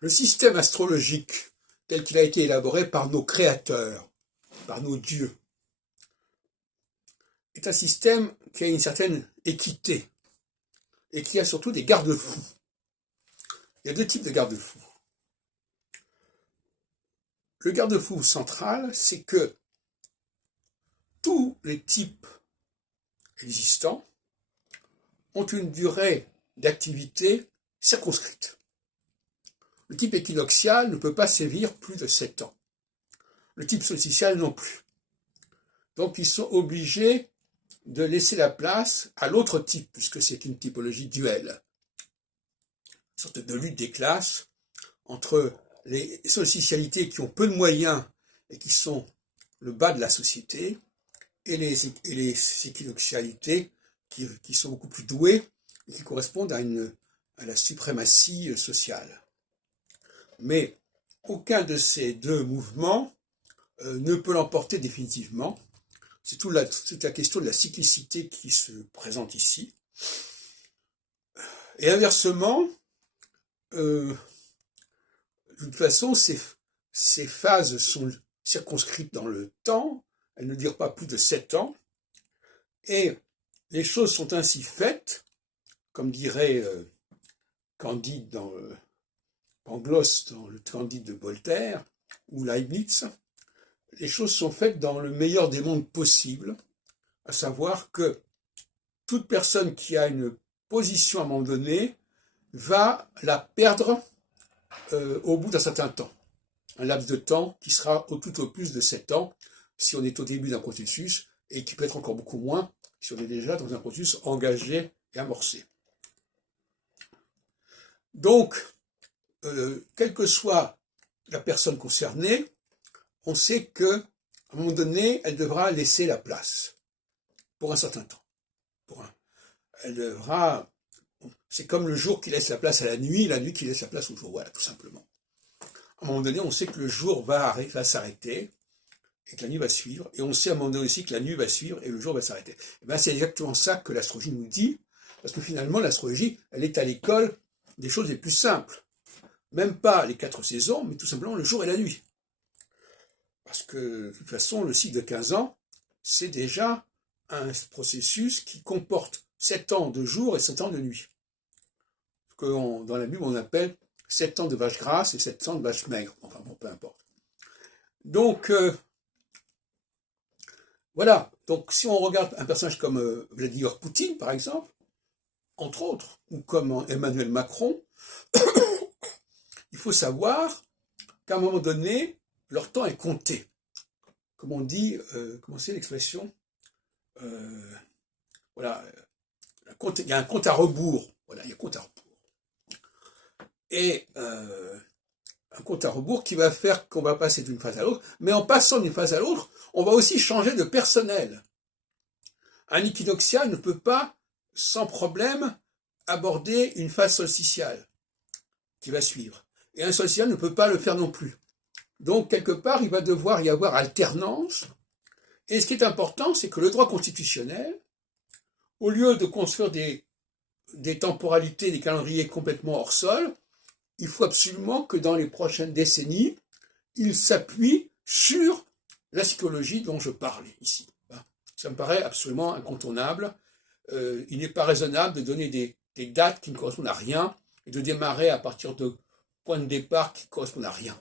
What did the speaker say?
Le système astrologique, tel qu'il a été élaboré par nos créateurs, par nos dieux, est un système qui a une certaine équité et qui a surtout des garde-fous. Il y a deux types de garde-fous. Le garde-fou central, c'est que tous les types existants ont une durée d'activité circonscrite. Le type équinoxial ne peut pas sévir plus de 7 ans. Le type solsticial non plus. Donc ils sont obligés de laisser la place à l'autre type, puisque c'est une typologie duelle. Une sorte de lutte des classes entre les solsticialités qui ont peu de moyens et qui sont le bas de la société, et les équinoxialités qui sont beaucoup plus douées et qui correspondent à la suprématie sociale. Mais aucun de ces deux mouvements ne peut l'emporter définitivement. C'est toute la question de la cyclicité qui se présente ici. Et inversement, de toute façon, ces phases sont circonscrites dans le temps, elles ne durent pas plus de 7 ans, et les choses sont ainsi faites, comme dirait Candide dans Pangloss, dans le Candide de Voltaire, ou Leibniz, les choses sont faites dans le meilleur des mondes possibles, à savoir que toute personne qui a une position à un moment donné va la perdre au bout d'un certain temps. Un laps de temps qui sera tout au plus de 7 ans si on est au début d'un processus et qui peut être encore beaucoup moins si on est déjà dans un processus engagé et amorcé. Donc, quelle que soit la personne concernée, on sait qu'à un moment donné, elle devra laisser la place pour un certain temps. Elle devra. C'est comme le jour qui laisse la place à la nuit qui laisse la place au jour. Voilà, tout simplement. À un moment donné, on sait que le jour va s'arrêter et que la nuit va suivre. Et on sait à un moment donné aussi que la nuit va suivre et le jour va s'arrêter. Et bien, c'est exactement ça que l'astrologie nous dit, parce que finalement, l'astrologie, elle est à l'école des choses les plus simples. Même pas les 4 saisons, mais tout simplement le jour et la nuit. Parce que, de toute façon, le cycle de 15 ans, c'est déjà un processus qui comporte 7 ans de jour et 7 ans de nuit. Ce que dans la Bible, on appelle 7 ans de vache grasse et 7 ans de vache maigre. Enfin bon, peu importe. Donc, voilà. Donc, si on regarde un personnage comme Vladimir Poutine, par exemple, entre autres, ou comme Emmanuel Macron, il faut savoir qu'à un moment donné, leur temps est compté. Comme on dit, comment c'est l'expression voilà, il y a un compte à rebours. Voilà, il y a un compte à rebours. Et un compte à rebours qui va faire qu'on va passer d'une phase à l'autre, mais en passant d'une phase à l'autre, on va aussi changer de personnel. Un équinoxial ne peut pas, sans problème, aborder une phase solsticiale qui va suivre. Et un solsticial ne peut pas le faire non plus. Donc, quelque part, il va devoir y avoir alternance. Et ce qui est important, c'est que le droit constitutionnel, au lieu de construire des temporalités, des calendriers complètement hors sol, il faut absolument que dans les prochaines décennies, il s'appuie sur la psychologie dont je parle ici. Ça me paraît absolument incontournable. Il n'est pas raisonnable de donner des dates qui ne correspondent à rien et de démarrer à partir de points de départ qui ne correspondent à rien.